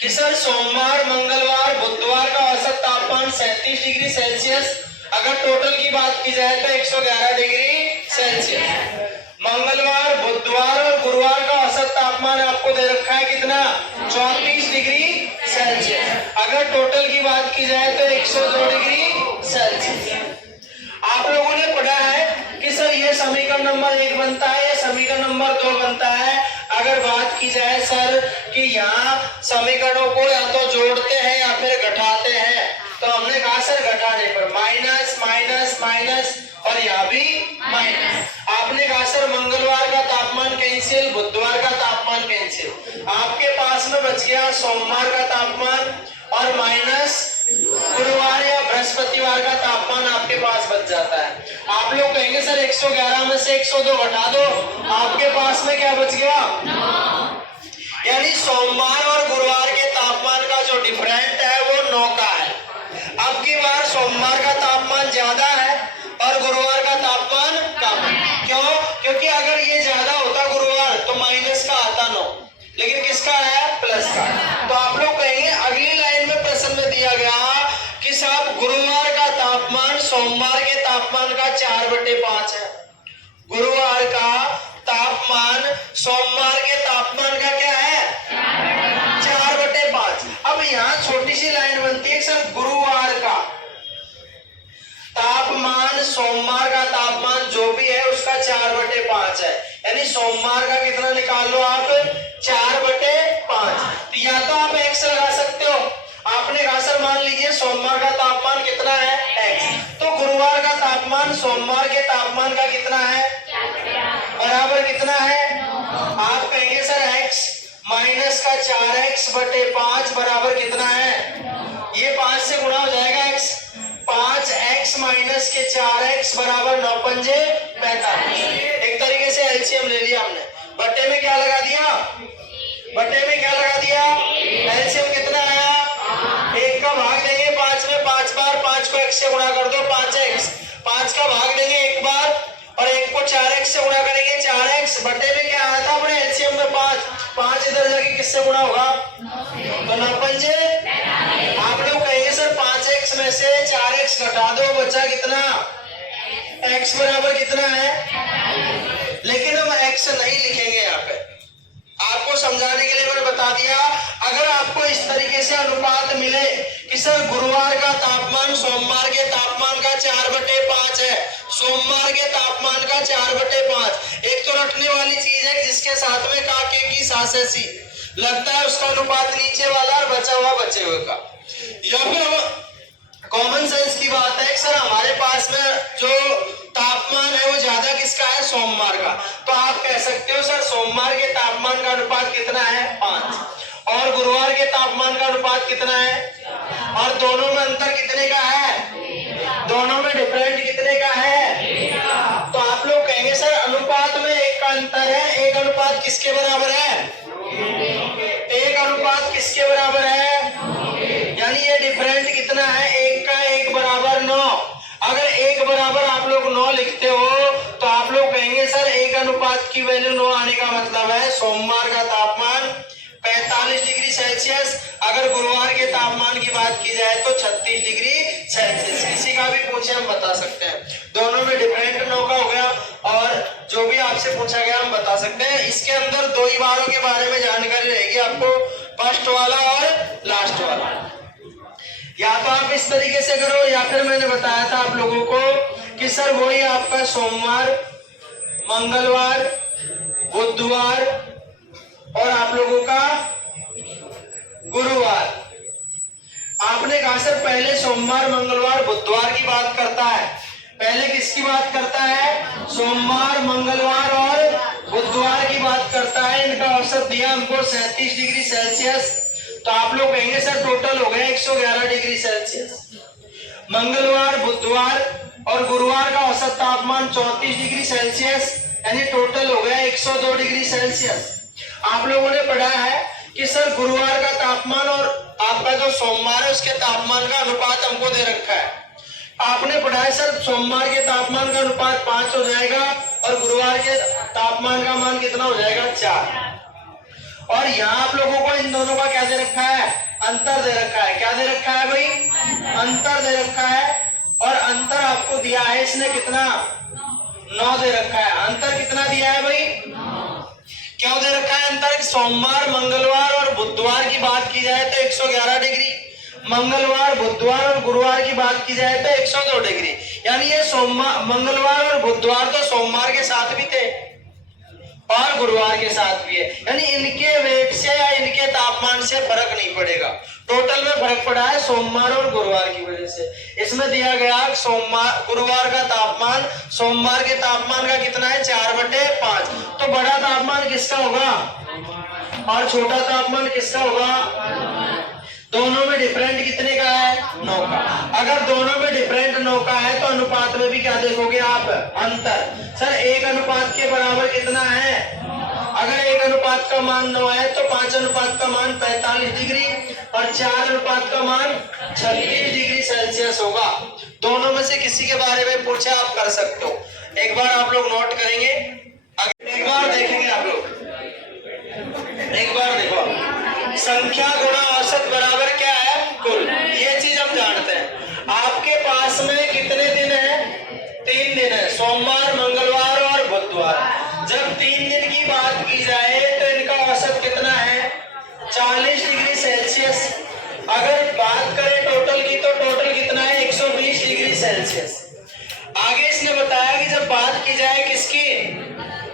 कि सर सोमवार मंगलवार बुधवार का औसत तापमान 37 डिग्री सेल्सियस, अगर टोटल की बात की जाए तो 111 डिग्री सेल्सियस। मंगलवार बुधवार और गुरुवार का औसत तापमान आपको दे रखा है कितना, 34 डिग्री सेल्सियस, अगर टोटल की बात की जाए तो 102 डिग्री सेल्सियस। आप लोगों ने पढ़ा है कि सर ये समीकरण नंबर 1 बनता है, ये समीकरण नंबर 2 बनता है। अगर बात की जाए सर कि यहाँ समीकरणों को या तो जोड़ते हैं या फिर घटाते हैं, तो हमने कहा सर घटाने पर माइनस माइनस माइनस और यहाँ भी माइनस। आपने कहा सर मंगलवार का तापमान कैंसिल, बुधवार का तापमान कैंसिल, आपके पास में बच गया सोमवार का तापमान और माइनस गुरुवार या बृहस्पतिवार का तापमान आपके पास बच जाता है। आप लोग कहेंगे सर 111 में से 102 घटा दो, आपके पास में क्या बच गया, यानी सोमवार और गुरुवार के तापमान का जो डिफरेंट है वो 9 का है। अब की बार सोमवार का तापमान ज्यादा है और गुरुवार का तापमान कम है। क्यों? क्योंकि अगर ये ज्यादा होता गुरुवार तो माइनस का आता 9, लेकिन किसका है, प्लस का। तो आप लोग कहेंगे अगली लाइन में प्रश्न में दिया गया कि साहब गुरुवार का तापमान सोमवार के तापमान का 4/5 है, गुरुवार का तापमान सोमवार के तापमान का क्या है, 4/5। अब यहाँ छोटी सी लाइन बनती है सर गुरुवार का तापमान सोमवार का तापमान जो भी है उसका 4/5 है, यानी सोमवार का कितना निकाल लो आप, 4/5। तो या तो आप x लगा सकते हो, आपने कहा सर मान लीजिए सोमवार का तापमान कितना है, x, तो गुरुवार का तापमान सोमवार के तापमान का कितना है, बराबर कितना है, आप कहेंगे सर x माइनस का 4x/5 बराबर कितना है, ये 5 से गुणा हो जाएगा x, 5x माइनस के 4x बराबर 9 पंजे 45। एक तरीके से एलसीएम ले लिया हमने, बट्टे में क्या लगा दिया, बट्टे में क्या लगा दिया, एलसीएम कितना आया, 1 का भाग देंगे 5 में 5 बार, 5 को x से गुणा कर दो 5x, 5 का भाग देंगे 1 बार और 1 को 4x से गुणा करेंगे 4x, बट्टे में क्या आया था अपने एलसीएम में 5, 5 इधर जाके किससे गुणा होगा, तो 9 पंजे। आप लोग कहेंगे सर 5x में से 4x घटा दो, बचा कितना, x बराबर कितना है, लेकिन हम x नहीं लिखेंगे यहाँ पे, आपको समझाने के लिए मैंने बता दिया। अगर आपको इस तरीके से अनुपात मिले कि सर गुरुवार का तापमान सोमवार के तापमान का 4/5 है, सोमवार के तापमान का 4/5, एक तो रटने वाली चीज है जिसके साथ में काके की सासेसी लगता है उसका अनुपात नीचे वाला और बचा हुआ बचे हुए का, या फिर कॉमन सेंस की बात है सर हमारे पास में जो तापमान है वो ज्यादा किसका है, सोमवार का, तो आप कह सकते हो सर सोमवार के तापमान का अनुपात कितना है, 5, और गुरुवार के तापमान का अनुपात कितना है, और दोनों में अंतर कितने का है, दोनों में डिफरेंट कितने का है, तो आप लोग कहेंगे सर अनुपात में 1 का अंतर है, 1 अनुपात किसके बराबर है, 1 अनुपात किसके बराबर है, यानी ये डिफरेंट कितना है, 1 का 1 बराबर 9। अगर 1 बराबर आप लोग 9 लिखते हो तो आप लोग कहेंगे सर 1 अनुपात की वैल्यू 9 आने का मतलब है सोमवार का तापमान 45 डिग्री सेल्सियस, अगर गुरुवार के तापमान की बात की जाए तो 36 डिग्री सेल्सियस। किसी का भी पूछे हम बता सकते हैं, दोनों में डिफरेंट 9 का हो गया, और जो भी आपसे पूछा गया हम बता सकते हैं। इसके अंदर 2 ही बारों के बारे में जानकारी रहेगी आपको, फर्स्ट वाला और लास्ट वाला। या तो आप इस तरीके से करो, या फिर मैंने बताया था आप लोगों को कि सर वही आपका सोमवार मंगलवार बुधवार और आप लोगों का गुरुवार। आपने कहा सर पहले सोमवार मंगलवार बुधवार की बात करता है, पहले किसकी बात करता है, सोमवार मंगलवार और बुधवार की बात करता है। इनका औसत दिया हमको 37 डिग्री सेल्सियस, तो आप लोग कहेंगे सर टोटल हो गया 111 डिग्री सेल्सियस। मंगलवार बुधवार और गुरुवार का औसत तापमान 34 डिग्री सेल्सियस, यानी टोटल हो गया 102 डिग्री सेल्सियस। आप लोगों ने पढ़ा है कि सर गुरुवार का तापमान और आपका जो सोमवार है उसके तापमान का अनुपात हमको दे रखा है। आपने पढ़ा है सर सोमवार के तापमान का अनुपात 5 हो जाएगा और गुरुवार के तापमान का मान कितना हो जाएगा, 4। और यहाँ आप लोगों को इन दोनों का क्या दे रखा है, अंतर दे रखा है। क्या दे रखा है भाई, अंतर दे रखा है। और अंतर आपको दिया है इसने कितना, 9 दे रखा है। अंतर कितना दिया है भाई, क्यों दे रखा है अंतर, सोमवार मंगलवार और बुधवार की बात की जाए तो 111 डिग्री, मंगलवार बुधवार और गुरुवार की बात की जाए तो 102 डिग्री। यानी ये सोमवार मंगलवार और बुधवार तो सोमवार के साथ भी थे और गुरुवार के साथ भी है, यानी इनके वेट से या इनके तापमान से फर्क नहीं पड़ेगा। टोटल में फर्क पड़ा है सोमवार और गुरुवार की वजह से। इसमें दिया गया सोमवार गुरुवार का तापमान सोमवार के तापमान का कितना है, 4/5। तो बड़ा तापमान किसका होगा और छोटा तापमान किसका होगा, दोनों में डिफरेंट कितने का है, 9 का। अगर दोनों में डिफरेंट 9 का है तो अनुपात में भी क्या देखोगे आप, अंतर। सर 1 अनुपात के बराबर कितना है, अगर 1 अनुपात का मान 9 है तो 5 अनुपात का मान 45 डिग्री और 4 अनुपात का मान 36 डिग्री सेल्सियस होगा। दोनों में से किसी के बारे में पूछे आप कर सकते हो। एक बार आप लोग नोट करेंगे, एक बार देखेंगे आप लोग, एक बार देखो, संख्या गुणा औसत बराबर क्या है, कुल। ये चीज हम जानते हैं। आपके पास में कितने दिन है, 3 दिन है, सोमवार मंगलवार और बुधवार। जब 3 दिन की बात की जाए तो इनका औसत कितना है, 40 डिग्री सेल्सियस। अगर बात करें टोटल की तो टोटल कितना है, 120 डिग्री सेल्सियस। आगे इसने बताया कि जब बात की जाए किसकी,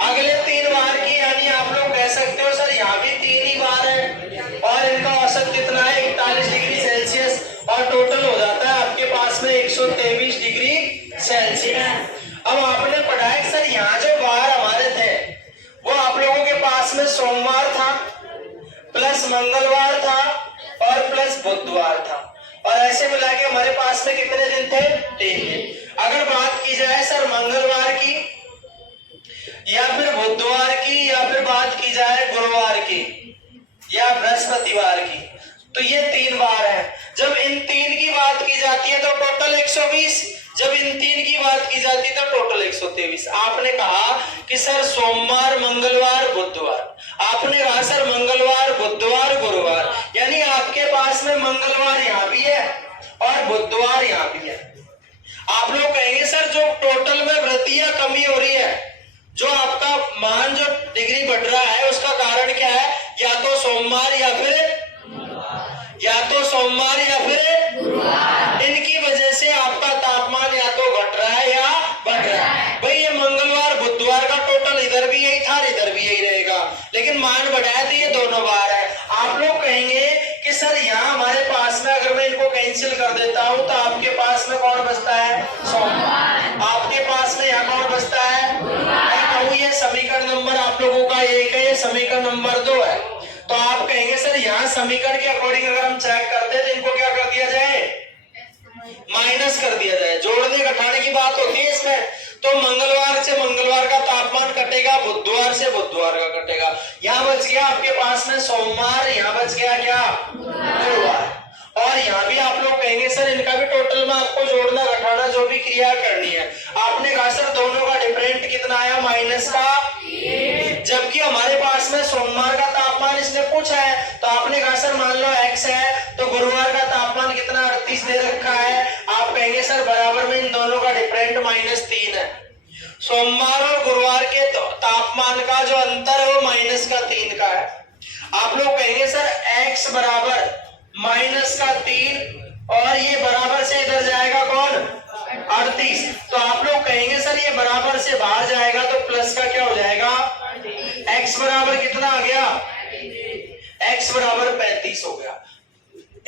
अगले 3 बार की, यानी आप लोग कह सकते हो सर यहाँ भी 3 ही बार है और इनका औसत कितना है, 41 डिग्री सेल्सियस और टोटल हो जाता है आपके पास में 123 डिग्री सेल्सियस। अब आपने पढ़ा है सर यहाँ जो बार हमारे थे वो आप लोगों के पास में सोमवार था प्लस मंगलवार था और प्लस बुधवार था, और ऐसे मिला के हमारे पास में कितने दिन थे, 3 दिन। अगर बात की जाए सर मंगलवार की या फिर बुधवार की या फिर बात की जाए गुरुवार की या बृहस्पतिवार की, तो ये 3 बार है। जब इन 3 की बात की जाती है तो टोटल 120, जब इन 3 की बात की जाती है तो टोटल 123। आपने कहा कि सर सोमवार मंगलवार बुधवार, आपने कहा सर मंगलवार बुधवार गुरुवार, यानी आपके पास में मंगलवार यहाँ भी है और बुधवार यहाँ भी है। आप लोग कहेंगे सर जो टोटल में वृद्धि या कमी हो रही है, जो आपका मान जो डिग्री बढ़ रहा है उसका कारण क्या है, या तो सोमवार या फिर गुरुवार। इनकी वजह से आपका तापमान या तो घट रहा है या बढ़ रहा है। भाई ये मंगलवार बुधवार का टोटल इधर भी यही था इधर भी यही रहेगा, लेकिन मान बढ़ा है तो ये दोनों बार है। आप लोग कहेंगे कि सर यहाँ हमारे पास में अगर मैं इनको कैंसिल कर देता हूँ तो आपके पास में कौन बचता है, सोमवार। आपके पास में यहाँ कौन बचता है, गुरुवार। ये समीकरण नंबर आप लोगों का 1 है, ये समीकरण नंबर 2 है। तो आप कहेंगे सर यहाँ समीकरण के अकॉर्डिंग अगर हम चेक करते हैं तो इनको क्या कर दिया जाए, माइनस कर दिया जाए। जोड़ने घटाने की बात होती है इसमें, तो मंगलवार से मंगलवार का तापमान कटेगा, बुधवार से बुधवार का कटेगा। यहाँ बच गया आपके पास में सोमवार, यहाँ बच गया क्या, गुरुवार। और यहाँ भी आप लोग कहेंगे सर इनका भी टोटल में आपको जोड़ना घटाना जो भी क्रिया करनी है। आपने कहा सर दोनों का डिफरेंट कितना आया, माइनस का, जबकि हमारे पास में सोमवार का तापमान इसने पूछा है तो आपने कहा सर मान लो x है तो गुरुवार का तापमान कितना 38 दे रखा है। आप कहेंगे सर बराबर में इन दोनों का डिफरेंट -3 है। सोमवार और गुरुवार के तापमान का जो अंतर है वो -3 का है। आप लोग कहेंगे सर x बराबर -3 और ये बराबर से इधर जाएगा कौन, 38। तो आप लोग कहेंगे सर ये बराबर से बाहर जाएगा तो प्लस का क्या हो जाएगा, x बराबर कितना आ गया, x बराबर 35 हो गया।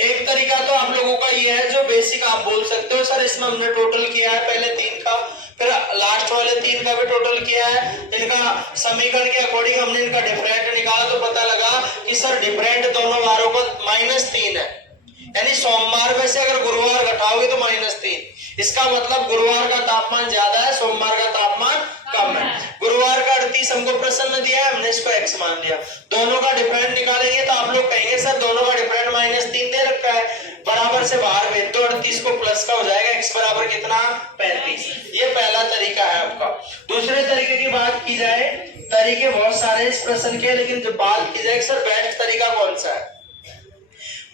एक तरीका तो आप लोगों का ये है जो बेसिक आप बोल सकते हो सर इसमें हमने टोटल किया है पहले 3 का, फिर लास्ट वाले 3 का भी टोटल किया है। इनका समीकरण के अकॉर्डिंग हमने इनका डिफरेंट निकाला तो पता लगा कि सर डिफरेंट दोनों बारों का -3 है, यानी सोमवार में से अगर गुरुवार घटाओगे तो -3। इसका मतलब गुरुवार का तापमान ज्यादा है, सोमवार का तापमान कम है। गुरुवार का 38 हमको प्रश्न में दिया है, हमने इसको x मान लिया। दोनों का डिफरेंट निकालेंगे तो आप लोग कहेंगे सर दोनों का डिफरेंट -3 दे रखा है, बराबर से बाहर भेज दो 38 को प्लस का हो जाएगा, x बराबर कितना 35। ये पहला तरीका है आपका। दूसरे तरीके की बात की जाए तरीके बहुत सारे इस प्रश्न के, लेकिन जो बात की जाए सर बेस्ट तरीका कौन सा है,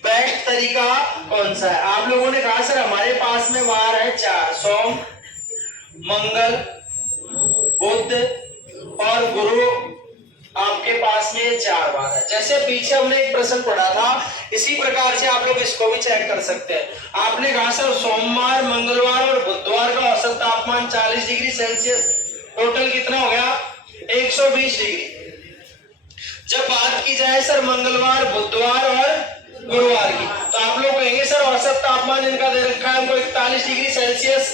बेस्ट तरीका कौन सा है? आप लोगों ने कहा सर हमारे पास में वार है 4, सोम, मंगल, बुध और गुरु, आपके पास में 4 वार है। जैसे पीछे हमने एक प्रश्न पढ़ा था, इसी प्रकार से आप लोग इसको भी चेक कर सकते हैं। आपने कहा सर सोमवार, मंगलवार और बुधवार का औसत तापमान 40 डिग्री सेल्सियस, टोटल कितना हो गया 120 डिग्री। जब बात की जाए सर मंगलवार, बुधवार और गुरुवार की, तो आप लोग कहेंगे सर औसत तापमान इनका दे रखा है हमको 41 डिग्री सेल्सियस,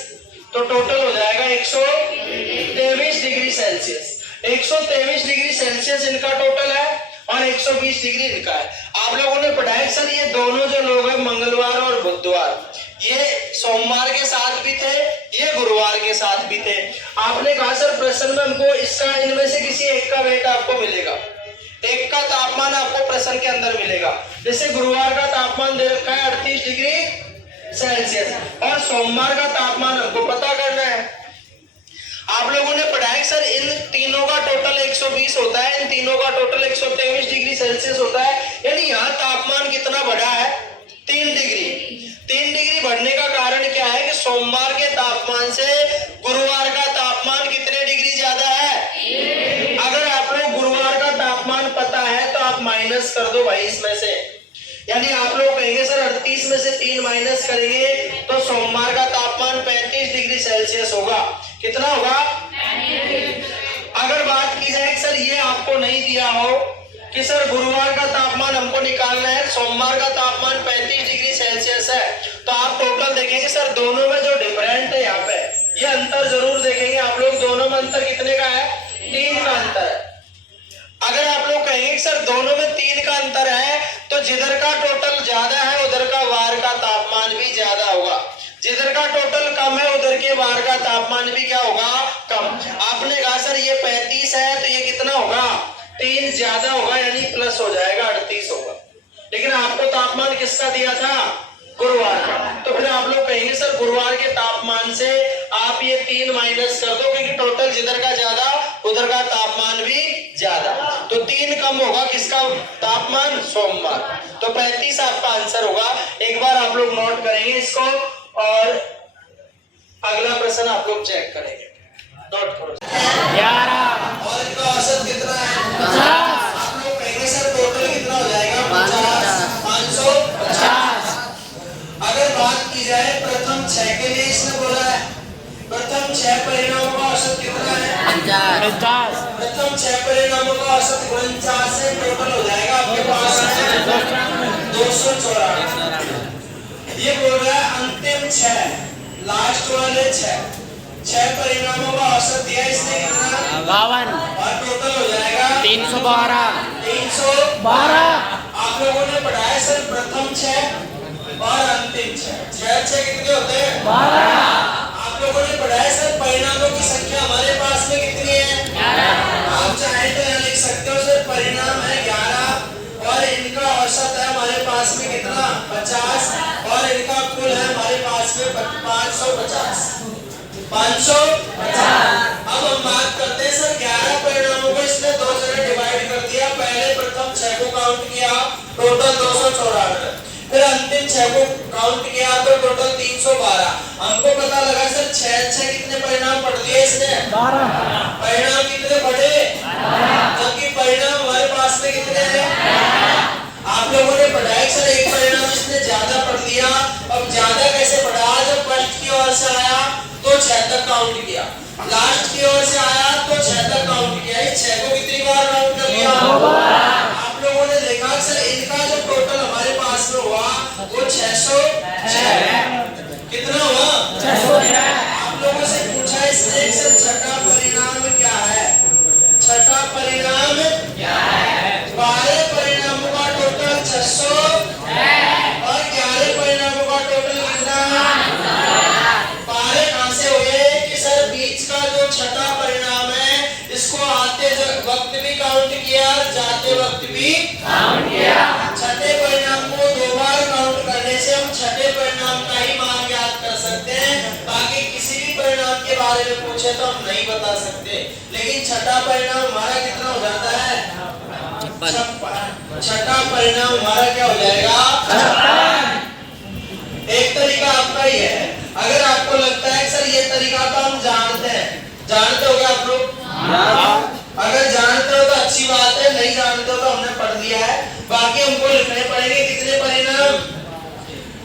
तो टोटल हो जाएगा 123 डिग्री सेल्सियस। 123 डिग्री सेल्सियस इनका टोटल है और 120 डिग्री इनका है। आप लोगों ने पढ़ा है सर ये दोनों जो लोग हैं मंगलवार और बुधवार, ये सोमवार के साथ भी थे, ये गुरुवार के साथ भी थे। आपने कहा सर प्रश्न में हमको इसका इनमें से किसी एक का वेट आपको मिलेगा, एक का तापमान आपको प्रश्न के अंदर मिलेगा। जैसे गुरुवार का तापमान दे रखा है 38 डिग्री सेल्सियस और सोमवार का तापमान हमको पता करना है। आप लोगों ने पढ़ा है सर इन तीनों का टोटल 120 होता है, इन तीनों का टोटल 123 डिग्री सेल्सियस होता है, यानी यहाँ तापमान कितना बढ़ा है 3 डिग्री। 3 डिग्री बढ़ने का कारण क्या है कि सोमवार के तापमान से गुरुवार का तापमान कितने डिग्री ज्यादा है। अगर आप लोग गुरुवार का तापमान पता है तो आप माइनस कर दो भाई इसमें से, यानी आप लोग कहेंगे सर 38 में से 3 माइनस करेंगे तो सोमवार का तापमान 35 डिग्री सेल्सियस होगा। कितना होगा? अगर बात की जाए सर ये आपको नहीं दिया हो कि सर गुरुवार का तापमान हमको निकालना है, सोमवार का तापमान 35 डिग्री सेल्सियस है, तो आप टोटल देखेंगे सर दोनों में जो डिफरेंट है यहाँ पे ये अंतर जरूर देखेंगे आप लोग, दोनों में अंतर कितने का है 3 का अंतर है। अगर आप लोग कहेंगे सर दोनों में 3 का अंतर है तो जिधर का टोटल ज्यादा है उधर का वार का तापमान भी ज्यादा होगा, जिधर का टोटल कम है उधर के वार का तापमान भी क्या होगा कम। आपने कहा सर ये 35 है तो ये कितना होगा 3 ज्यादा होगा, यानी प्लस हो जाएगा 38 होगा, लेकिन आपको तापमान किसका दिया था गुरुवार का, तो फिर आप लोग कहेंगे सर गुरुवार के तापमान से आप ये 3 माइनस कर दो क्योंकि टोटल जिधर का ज्यादा उधर का तापमान भी ज्यादा, तो 3 कम होगा किसका तापमान सोमवार, तो 35 आपका आंसर होगा। एक बार आप लोग नोट करेंगे इसको और अगला प्रश्न आप लोग चेक करेंगे, नोट करो 11 और इनका औसत कितना है 50। आप लोग कहेंगे सर टोटल कितना हो जाएगा 550। अगर बात की जाए प्रथम 6 के लिए इसने बोला है, प्रथम 6 परिणामों का औसत कितना है 50। प्रथम 6 परिणामों का औसत 49 से टोटल हो जाएगा आपके पास 254। ये बोल रहा है अंतिम 6 लास्ट वाले 6 परिणामों का औसत दिया इसने कितना 52 और टोटल हो जाएगा 312। आप लोगों ने पढ़ाया सर प्रथम 6 और अंतिम 6 कितने होते हैं 12। आप लोगों ने पढ़ाया सर परिणामों की संख्या हमारे पास में कितनी है 11। आप चाहे तो यहाँ लिख सकते हो सर परिणाम है 11 और इनका औसत है हमारे पास में कितना 50 और इनका कुल है हमारे पास में 550। अब हम बात करते हैं सर 11 परिणामों को इसने 2 जगह डिवाइड कर दिया, पहले प्रथम 6 को काउंट किया टोटल 254, फिर अंतिम 6 को काउंट किया तो टोटल 312। हमको पता लगा सर 6 कितने परिणाम पढ़ दिए इसने 12। परिणाम कितने पढ़े 12, जबकि परिणाम हमारे पास में कितने हैं। आप लोगों ने पढ़ा सर एक परिणाम इसने ज्यादा पढ़ दिया, अब ज्यादा कैसे पढ़ा, जब फर्स्ट की ओर से आया तो 6 तक काउंट किया, लास्ट की ओर से आया तो 6 तक काउंट किया, इस 6 को कितनी बार काउंट कर लिया 2 बार। आप लोगों ने देखा सर इनका जो टोटल हमारे पास में हुआ वो 606 कितना हुआ 606। आप लोगों से पूछा इसने सर छठा परिणाम क्या है, छठा परिणाम क्या है। 12 परिणामों का टोटल 600 और 11 परिणामों का टोटल कितना 12 कहां से हुए कि सर बीच का जो छठा परिणाम है इसको आते वक्त भी काउंट किया और जाते वक्त भी काउंट किया। छठे परिणाम को 2 बार काउंट करने से हम छठे परिणाम का ही मान ज्ञात कर सकते हैं, बाकी किसी भी परिणाम के बारे में पूछे तो हम नहीं बता सकते, लेकिन छठा परिणाम हमारा कितना हो जाता है? 56। छठा परिणाम हमारा क्या हो जाएगा? 56। एक तरीका आपका ये है, अगर आपको लगता है सर ये तरीका तो हम जानते हैं, जानते हो क्या आप लोग? अगर जानते हो तो अच्छी बात है, नहीं जानते हो तो हमने पढ़ लिया है, बाकी हमको लिखने पड़ेंगे कितने परिणाम?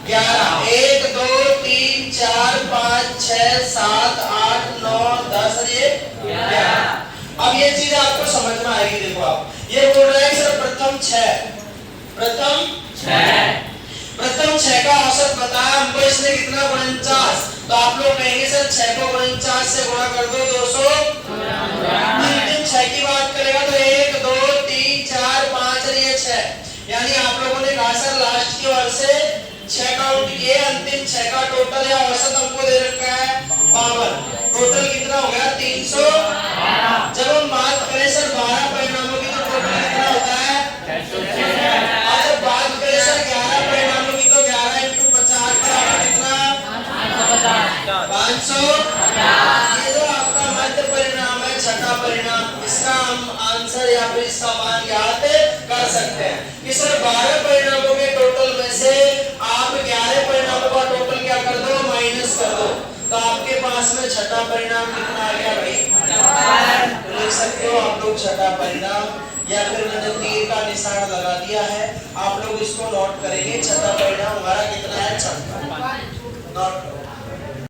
11। 1 2 3 4 5 6 7 8 9 10 और ये 11। अब ये चीज आपको समझ में आएगी। देखो आप ये बोल रहे हैं सर प्रथम 6 का औसत बताया हमको, इसने कितना? 49। तो आप लोग कहेंगे सर 6 को 49 से गुणा कर दो 200। 6 की बात करेगा तो 1 2 3 4 5 और ये 6, यानी आप लोगों ने कहा सर लास्ट की ओर से 6 काउंट किए, अंतिम 6 का टोटल या औसत हमको दे रखा है 52। टोटल कितना हो गया? 300। जब हम बात करें सर 12 परिणामों की तो टोटल कितना होता है? 600। और जब बात करें सर 11 परिणामों की तो 11 × 50 बराबर कितना? 500। ये जो आपका मध्य परिणाम है, छठा परिणाम, इसका हम आंसर या फिर इसका मान ज्ञात कर सकते हैं कि सर 12 परिणामों के टोटल में से आप 11 परिणामों का टोटल क्या कर दो? माइनस कर दो। तो आपके पास में छठा परिणाम कितना आ गया भाई? लिख सकते हो आप लोग छठा परिणाम, या फिर मैंने तीर का निशान लगा दिया है, आप लोग इसको नोट करेंगे। छठा परिणाम हमारा कितना है? 56। नोट